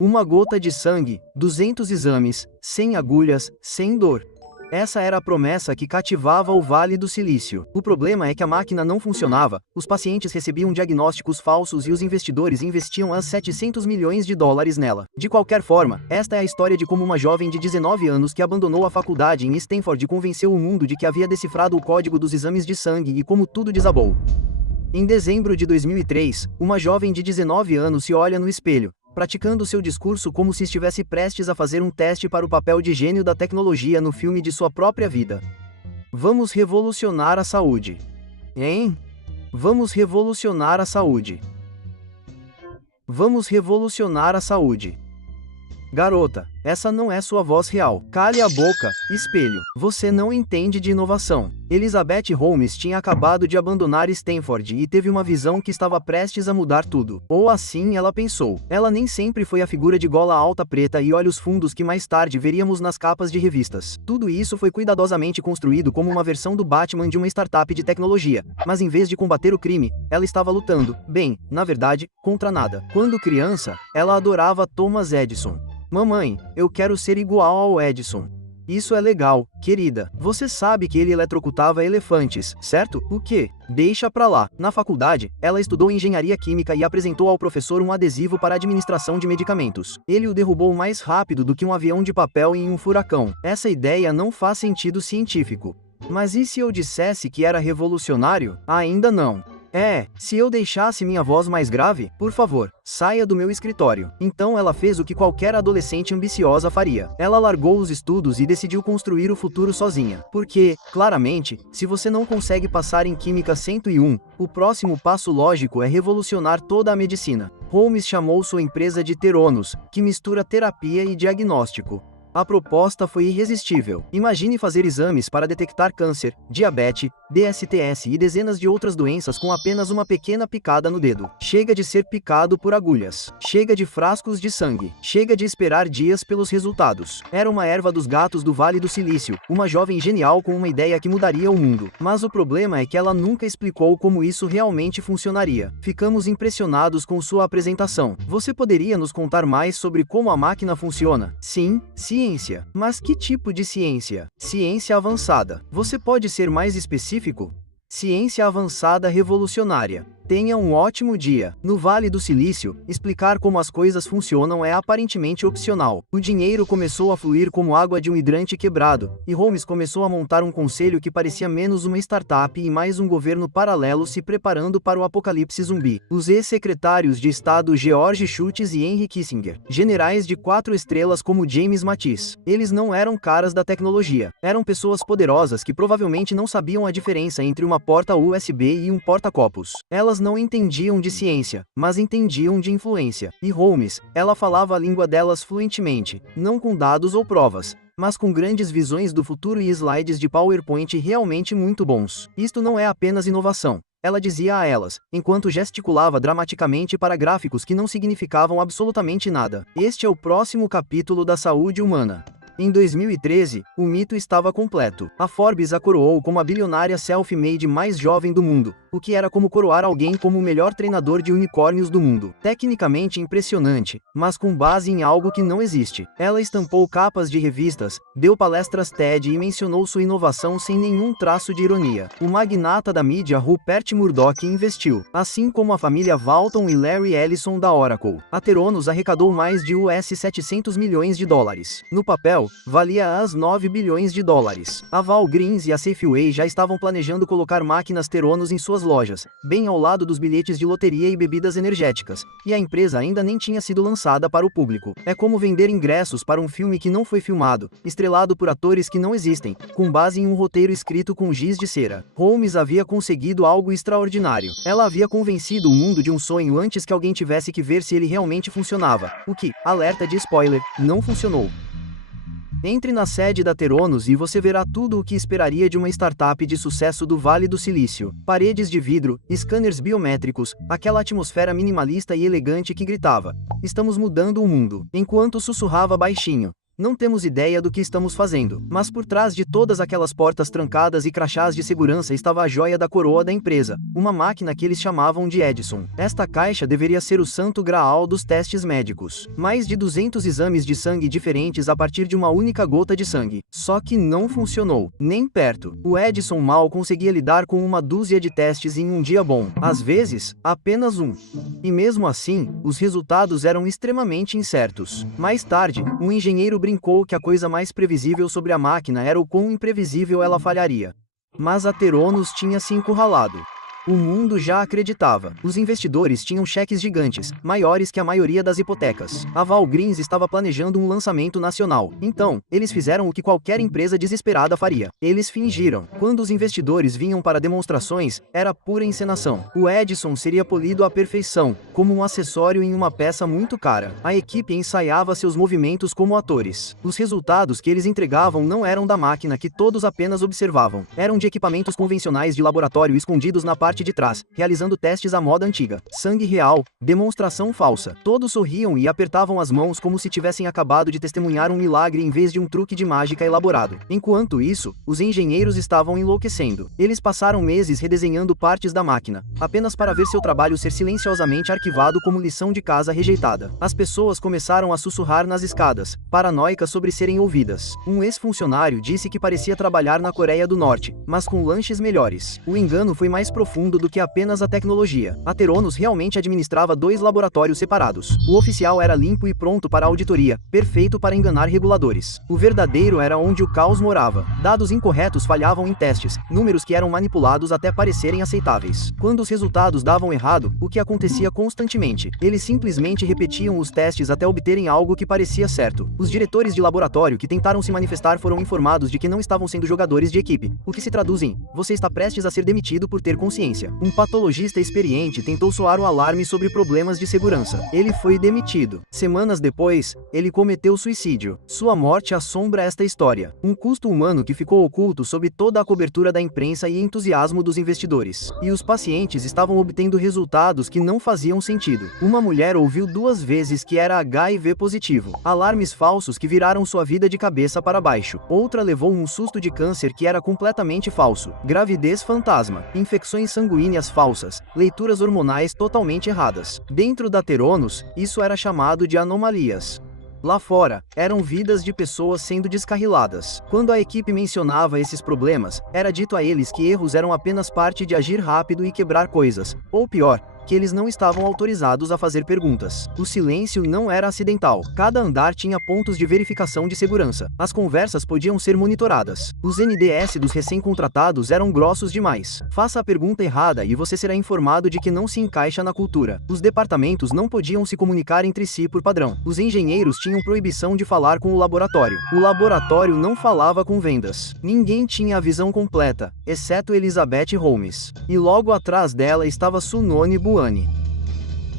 Uma gota de sangue, 200 exames, sem agulhas, sem dor. Essa era a promessa que cativava o Vale do Silício. O problema é que a máquina não funcionava, os pacientes recebiam diagnósticos falsos e os investidores investiam as 700 milhões de dólares nela. De qualquer forma, esta é a história de como uma jovem de 19 anos que abandonou a faculdade em Stanford convenceu o mundo de que havia decifrado o código dos exames de sangue e como tudo desabou. Em dezembro de 2003, uma jovem de 19 anos se olha no espelho, praticando seu discurso como se estivesse prestes a fazer um teste para o papel de gênio da tecnologia no filme de sua própria vida. Vamos revolucionar a saúde. Hein? Vamos revolucionar a saúde. Vamos revolucionar a saúde. Garota, essa não é sua voz real. Cale a boca, espelho. Você não entende de inovação. Elizabeth Holmes tinha acabado de abandonar Stanford e teve uma visão que estava prestes a mudar tudo. Ou assim ela pensou. Ela nem sempre foi a figura de gola alta preta e olhos fundos que mais tarde veríamos nas capas de revistas. Tudo isso foi cuidadosamente construído como uma versão do Batman de uma startup de tecnologia. Mas em vez de combater o crime, ela estava lutando, bem, na verdade, contra nada. Quando criança, ela adorava Thomas Edison. Mamãe, eu quero ser igual ao Edison. Isso é legal, querida. Você sabe que ele eletrocutava elefantes, certo? O quê? Deixa pra lá. Na faculdade, ela estudou engenharia química e apresentou ao professor um adesivo para administração de medicamentos. Ele o derrubou mais rápido do que um avião de papel em um furacão. Essa ideia não faz sentido científico. Mas e se eu dissesse que era revolucionário? Ainda não. Se eu deixasse minha voz mais grave, por favor, saia do meu escritório. Então ela fez o que qualquer adolescente ambiciosa faria. Ela largou os estudos e decidiu construir o futuro sozinha. Porque, claramente, se você não consegue passar em Química 101, o próximo passo lógico é revolucionar toda a medicina. Holmes chamou sua empresa de Theranos, que mistura terapia e diagnóstico. A proposta foi irresistível. Imagine fazer exames para detectar câncer, diabetes, DSTS e dezenas de outras doenças com apenas uma pequena picada no dedo. Chega de ser picado por agulhas. Chega de frascos de sangue. Chega de esperar dias pelos resultados. Era uma erva dos gatos do Vale do Silício, uma jovem genial com uma ideia que mudaria o mundo. Mas o problema é que ela nunca explicou como isso realmente funcionaria. Ficamos impressionados com sua apresentação. Você poderia nos contar mais sobre como a máquina funciona? Sim, ciência. Mas que tipo de ciência? Ciência avançada. Você pode ser mais específico? Ciência avançada revolucionária. Tenha um ótimo dia. No Vale do Silício, explicar como as coisas funcionam é aparentemente opcional. O dinheiro começou a fluir como água de um hidrante quebrado, e Holmes começou a montar um conselho que parecia menos uma startup e mais um governo paralelo se preparando para o apocalipse zumbi. Os ex-secretários de Estado George Shultz e Henry Kissinger, generais de 4 estrelas como James Mattis. Eles não eram caras da tecnologia. Eram pessoas poderosas que provavelmente não sabiam a diferença entre uma porta USB e um porta-copos. Elas não entendiam de ciência, mas entendiam de influência. E Holmes, ela falava a língua delas fluentemente, não com dados ou provas, mas com grandes visões do futuro e slides de PowerPoint realmente muito bons. Isto não é apenas inovação. Ela dizia a elas, enquanto gesticulava dramaticamente para gráficos que não significavam absolutamente nada. Este é o próximo capítulo da saúde humana. Em 2013, o mito estava completo. A Forbes a coroou como a bilionária self-made mais jovem do mundo, o que era como coroar alguém como o melhor treinador de unicórnios do mundo. Tecnicamente impressionante, mas com base em algo que não existe. Ela estampou capas de revistas, deu palestras TED e mencionou sua inovação sem nenhum traço de ironia. O magnata da mídia Rupert Murdoch investiu, assim como a família Walton e Larry Ellison da Oracle. A Theranos arrecadou mais de US 700 milhões de dólares. No papel, valia as 9 bilhões de dólares. A Walgreens e a Safeway já estavam planejando colocar máquinas Theranos em suas lojas, bem ao lado dos bilhetes de loteria e bebidas energéticas, e a empresa ainda nem tinha sido lançada para o público. É como vender ingressos para um filme que não foi filmado, estrelado por atores que não existem, com base em um roteiro escrito com giz de cera. Holmes havia conseguido algo extraordinário. Ela havia convencido o mundo de um sonho antes que alguém tivesse que ver se ele realmente funcionava, o que, alerta de spoiler, não funcionou. Entre na sede da Theranos e você verá tudo o que esperaria de uma startup de sucesso do Vale do Silício. Paredes de vidro, scanners biométricos, aquela atmosfera minimalista e elegante que gritava: "Estamos mudando o mundo", enquanto sussurrava baixinho: Não temos ideia do que estamos fazendo. Mas por trás de todas aquelas portas trancadas e crachás de segurança estava a joia da coroa da empresa, uma máquina que eles chamavam de Edison. Esta caixa deveria ser o santo graal dos testes médicos. Mais de 200 exames de sangue diferentes a partir de uma única gota de sangue. Só que não funcionou, nem perto. O Edison mal conseguia lidar com uma dúzia de testes em um dia bom. Às vezes, apenas um. E mesmo assim, os resultados eram extremamente incertos. Mais tarde, um engenheiro brincou que a coisa mais previsível sobre a máquina era o quão imprevisível ela falharia. Mas a Theranos tinha se encurralado. O mundo já acreditava. Os investidores tinham cheques gigantes, maiores que a maioria das hipotecas. A Walgreens estava planejando um lançamento nacional. Então, eles fizeram o que qualquer empresa desesperada faria. Eles fingiram. Quando os investidores vinham para demonstrações, era pura encenação. O Edison seria polido à perfeição, como um acessório em uma peça muito cara. A equipe ensaiava seus movimentos como atores. Os resultados que eles entregavam não eram da máquina que todos apenas observavam. Eram de equipamentos convencionais de laboratório escondidos na parte de trás, realizando testes à moda antiga. Sangue real, demonstração falsa. Todos sorriam e apertavam as mãos como se tivessem acabado de testemunhar um milagre em vez de um truque de mágica elaborado. Enquanto isso, os engenheiros estavam enlouquecendo. Eles passaram meses redesenhando partes da máquina, apenas para ver seu trabalho ser silenciosamente arquivado como lição de casa rejeitada. As pessoas começaram a sussurrar nas escadas, paranoicas sobre serem ouvidas. Um ex-funcionário disse que parecia trabalhar na Coreia do Norte, mas com lanches melhores. O engano foi mais profundo do que apenas a tecnologia. A Theranos realmente administrava 2 laboratórios separados. O oficial era limpo e pronto para a auditoria, perfeito para enganar reguladores. O verdadeiro era onde o caos morava. Dados incorretos falhavam em testes, números que eram manipulados até parecerem aceitáveis. Quando os resultados davam errado, o que acontecia constantemente? Eles simplesmente repetiam os testes até obterem algo que parecia certo. Os diretores de laboratório que tentaram se manifestar foram informados de que não estavam sendo jogadores de equipe, o que se traduz em: você está prestes a ser demitido por ter consciência. Um patologista experiente tentou soar o alarme sobre problemas de segurança. Ele foi demitido. Semanas depois, ele cometeu suicídio. Sua morte assombra esta história. Um custo humano que ficou oculto sob toda a cobertura da imprensa e entusiasmo dos investidores. E os pacientes estavam obtendo resultados que não faziam sentido. Uma mulher ouviu 2 vezes que era HIV positivo. Alarmes falsos que viraram sua vida de cabeça para baixo. Outra levou um susto de câncer que era completamente falso. Gravidez fantasma. Infecções sanguíneas falsas, leituras hormonais totalmente erradas. Dentro da Theranos, isso era chamado de anomalias. Lá fora, eram vidas de pessoas sendo descarriladas. Quando a equipe mencionava esses problemas, era dito a eles que erros eram apenas parte de agir rápido e quebrar coisas, ou pior, que eles não estavam autorizados a fazer perguntas. O silêncio não era acidental. Cada andar tinha pontos de verificação de segurança. As conversas podiam ser monitoradas. Os NDS dos recém-contratados eram grossos demais. Faça a pergunta errada e você será informado de que não se encaixa na cultura. Os departamentos não podiam se comunicar entre si por padrão. Os engenheiros tinham proibição de falar com o laboratório. O laboratório não falava com vendas. Ninguém tinha a visão completa, exceto Elizabeth Holmes. E logo atrás dela estava Sunone Buani.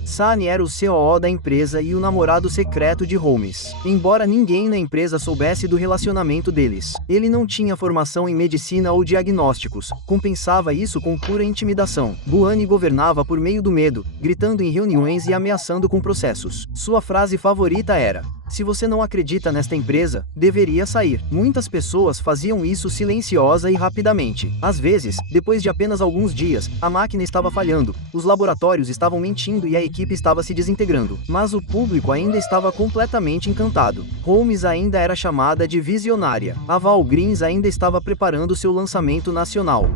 Sunny era o COO da empresa e o namorado secreto de Holmes. Embora ninguém na empresa soubesse do relacionamento deles, ele não tinha formação em medicina ou diagnósticos, compensava isso com pura intimidação. Buani governava por meio do medo, gritando em reuniões e ameaçando com processos. Sua frase favorita era: se você não acredita nesta empresa, deveria sair. Muitas pessoas faziam isso silenciosa e rapidamente. Às vezes, depois de apenas alguns dias, a máquina estava falhando, os laboratórios estavam mentindo e a equipe estava se desintegrando. Mas o público ainda estava completamente encantado. Holmes ainda era chamada de visionária. A Walgreens ainda estava preparando seu lançamento nacional.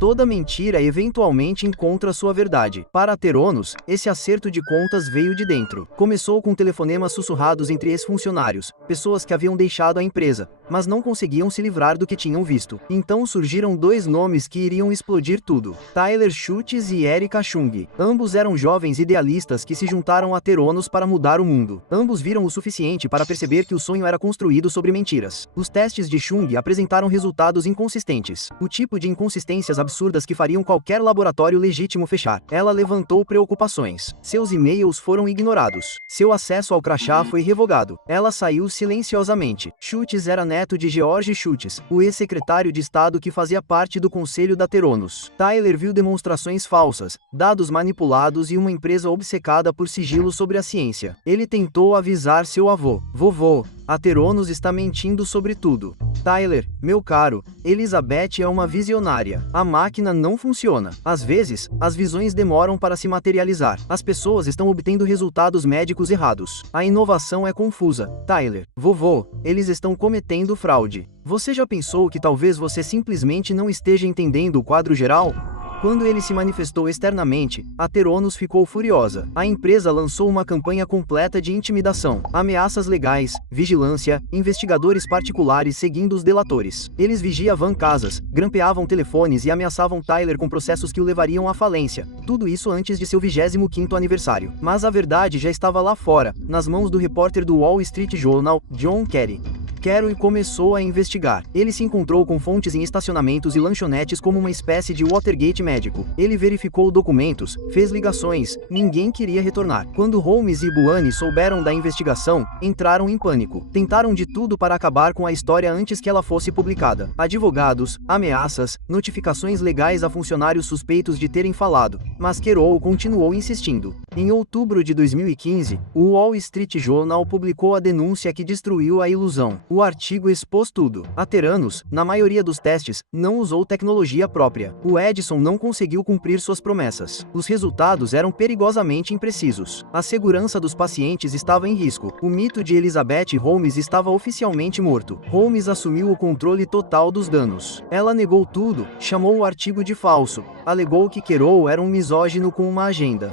Toda mentira eventualmente encontra sua verdade. Para a Theranos, esse acerto de contas veio de dentro. Começou com telefonemas sussurrados entre ex-funcionários, pessoas que haviam deixado a empresa, mas não conseguiam se livrar do que tinham visto. Então surgiram 2 nomes que iriam explodir tudo: Tyler Schultz e Erika Chung. Ambos eram jovens idealistas que se juntaram a Theranos para mudar o mundo. Ambos viram o suficiente para perceber que o sonho era construído sobre mentiras. Os testes de Chung apresentaram resultados inconsistentes. O tipo de inconsistências absurdas que fariam qualquer laboratório legítimo fechar. Ela levantou preocupações. Seus e-mails foram ignorados. Seu acesso ao crachá foi revogado. Ela saiu silenciosamente. Schultz era neto de George Schultz, o ex-secretário de Estado que fazia parte do conselho da Theranos. Tyler viu demonstrações falsas, dados manipulados e uma empresa obcecada por sigilo sobre a ciência. Ele tentou avisar seu avô. Vovô, A Theranos está mentindo sobre tudo. Tyler, meu caro, Elizabeth é uma visionária. A máquina não funciona. Às vezes, as visões demoram para se materializar. As pessoas estão obtendo resultados médicos errados. A inovação é confusa. Tyler, vovô, eles estão cometendo fraude. Você já pensou que talvez você simplesmente não esteja entendendo o quadro geral? Quando ele se manifestou externamente, a Theranos ficou furiosa. A empresa lançou uma campanha completa de intimidação, ameaças legais, vigilância, investigadores particulares seguindo os delatores. Eles vigiavam casas, grampeavam telefones e ameaçavam Tyler com processos que o levariam à falência. Tudo isso antes de seu 25º aniversário. Mas a verdade já estava lá fora, nas mãos do repórter do Wall Street Journal, John Kerry. Kerry começou a investigar. Ele se encontrou com fontes em estacionamentos e lanchonetes como uma espécie de Watergate médico. Ele verificou documentos, fez ligações, ninguém queria retornar. Quando Holmes e Buani souberam da investigação, entraram em pânico. Tentaram de tudo para acabar com a história antes que ela fosse publicada. Advogados, ameaças, notificações legais a funcionários suspeitos de terem falado. Mas Kerry continuou insistindo. Em outubro de 2015, o Wall Street Journal publicou a denúncia que destruiu a ilusão. O artigo expôs tudo. A Theranos, na maioria dos testes, não usou tecnologia própria. O Edison não conseguiu cumprir suas promessas. Os resultados eram perigosamente imprecisos. A segurança dos pacientes estava em risco. O mito de Elizabeth Holmes estava oficialmente morto. Holmes assumiu o controle total dos danos. Ela negou tudo, chamou o artigo de falso, alegou que Kerry era um misógino com uma agenda.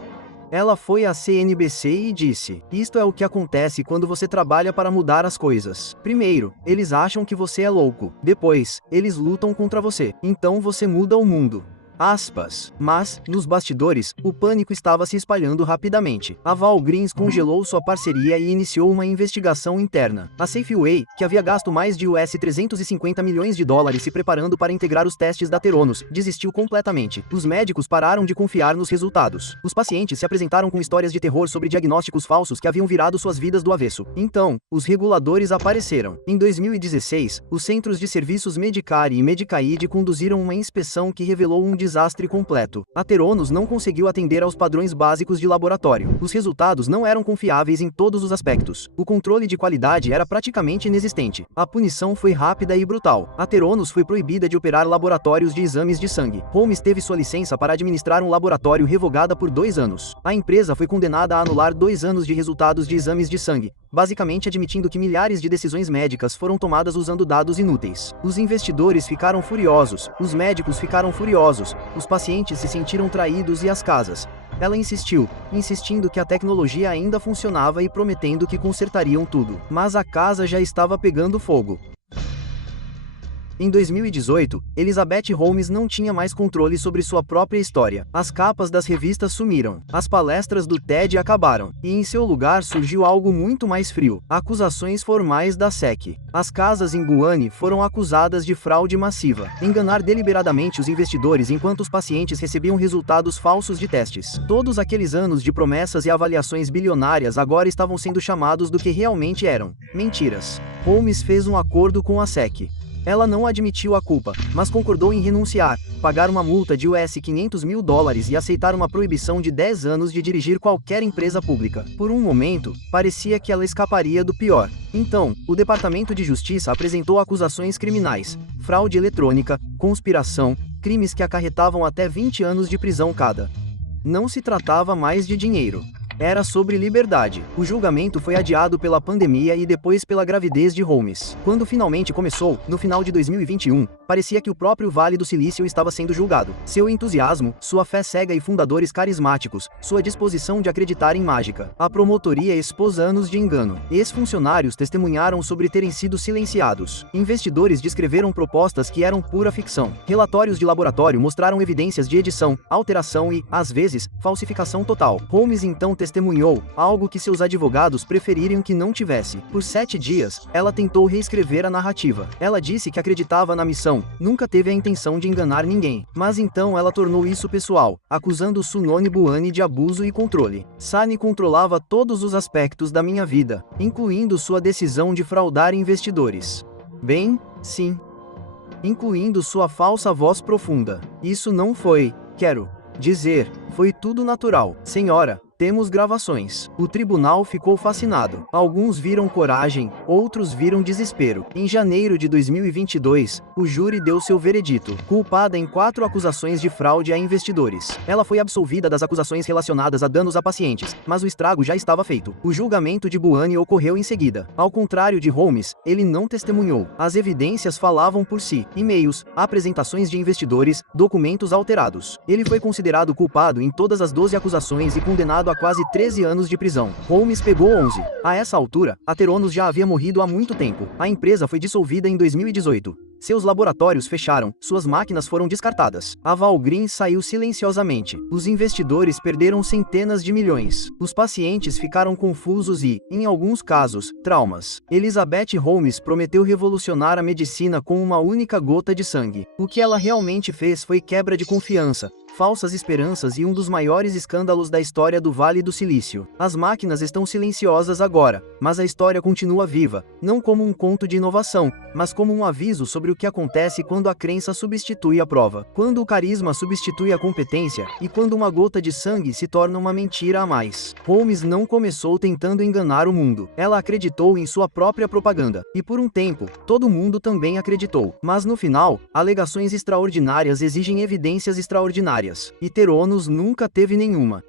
Ela foi à CNBC e disse: "Isto é o que acontece quando você trabalha para mudar as coisas. Primeiro, eles acham que você é louco. Depois, eles lutam contra você. Então você muda o mundo." Aspas. Mas, nos bastidores, o pânico estava se espalhando rapidamente. A Walgreens congelou sua parceria e iniciou uma investigação interna. A Safeway, que havia gasto mais de US$350 milhões se preparando para integrar os testes da Theranos, desistiu completamente. Os médicos pararam de confiar nos resultados. Os pacientes se apresentaram com histórias de terror sobre diagnósticos falsos que haviam virado suas vidas do avesso. Então, os reguladores apareceram. Em 2016, os Centros de Serviços Medicare e Medicaid conduziram uma inspeção que revelou um desastre completo. A Theranos não conseguiu atender aos padrões básicos de laboratório. Os resultados não eram confiáveis em todos os aspectos. O controle de qualidade era praticamente inexistente. A punição foi rápida e brutal. A Theranos foi proibida de operar laboratórios de exames de sangue. Holmes teve sua licença para administrar um laboratório revogada por 2 anos. A empresa foi condenada a anular 2 anos de resultados de exames de sangue, basicamente admitindo que milhares de decisões médicas foram tomadas usando dados inúteis. Os investidores ficaram furiosos, os médicos ficaram furiosos, os pacientes se sentiram traídos e as casas. Ela insistiu, insistindo que a tecnologia ainda funcionava e prometendo que consertariam tudo. Mas a casa já estava pegando fogo. Em 2018, Elizabeth Holmes não tinha mais controle sobre sua própria história. As capas das revistas sumiram. As palestras do TED acabaram. E em seu lugar surgiu algo muito mais frio: acusações formais da SEC. As casas em Buani foram acusadas de fraude massiva, enganar deliberadamente os investidores enquanto os pacientes recebiam resultados falsos de testes. Todos aqueles anos de promessas e avaliações bilionárias agora estavam sendo chamados do que realmente eram: mentiras. Holmes fez um acordo com a SEC. Ela não admitiu a culpa, mas concordou em renunciar, pagar uma multa de US$500 mil e aceitar uma proibição de 10 anos de dirigir qualquer empresa pública. Por um momento, parecia que ela escaparia do pior. Então, o Departamento de Justiça apresentou acusações criminais: fraude eletrônica, conspiração, crimes que acarretavam até 20 anos de prisão cada. Não se tratava mais de dinheiro. Era sobre liberdade. O julgamento foi adiado pela pandemia e depois pela gravidez de Holmes. Quando finalmente começou, no final de 2021, parecia que o próprio Vale do Silício estava sendo julgado. Seu entusiasmo, sua fé cega e fundadores carismáticos, sua disposição de acreditar em mágica. A promotoria expôs anos de engano. Ex-funcionários testemunharam sobre terem sido silenciados. Investidores descreveram propostas que eram pura ficção. Relatórios de laboratório mostraram evidências de edição, alteração e, às vezes, falsificação total. Holmes então testemunhou, algo que seus advogados prefeririam que não tivesse. Por 7 dias, ela tentou reescrever a narrativa. Ela disse que acreditava na missão, nunca teve a intenção de enganar ninguém. Mas então ela tornou isso pessoal, acusando Sunone Buani de abuso e controle. Sani controlava todos os aspectos da minha vida, incluindo sua decisão de fraudar investidores. Bem, sim. Incluindo sua falsa voz profunda. Isso não foi, quero dizer, foi tudo natural. Senhora, Temos gravações. O tribunal ficou fascinado. Alguns viram coragem, outros viram desespero. Em janeiro de 2022, o júri deu seu veredito. Culpada em 4 acusações de fraude a investidores. Ela foi absolvida das acusações relacionadas a danos a pacientes, mas o estrago já estava feito. O julgamento de Buani ocorreu em seguida. Ao contrário de Holmes, ele não testemunhou. As evidências falavam por si. E-mails, apresentações de investidores, documentos alterados. Ele foi considerado culpado em todas as 12 acusações e condenado a quase 13 anos de prisão. Holmes pegou 11. A essa altura, a Theranos já havia morrido há muito tempo. A empresa foi dissolvida em 2018. Seus laboratórios fecharam, suas máquinas foram descartadas. A Walgreens saiu silenciosamente. Os investidores perderam centenas de milhões. Os pacientes ficaram confusos e, em alguns casos, traumas. Elizabeth Holmes prometeu revolucionar a medicina com uma única gota de sangue. O que ela realmente fez foi quebra de confiança, falsas esperanças e um dos maiores escândalos da história do Vale do Silício. As máquinas estão silenciosas agora, mas a história continua viva, não como um conto de inovação, mas como um aviso sobre o que acontece quando a crença substitui a prova, quando o carisma substitui a competência, e quando uma gota de sangue se torna uma mentira a mais. Holmes não começou tentando enganar o mundo. Ela acreditou em sua própria propaganda, e por um tempo, todo mundo também acreditou. Mas no final, alegações extraordinárias exigem evidências extraordinárias. E Theranos nunca teve nenhuma.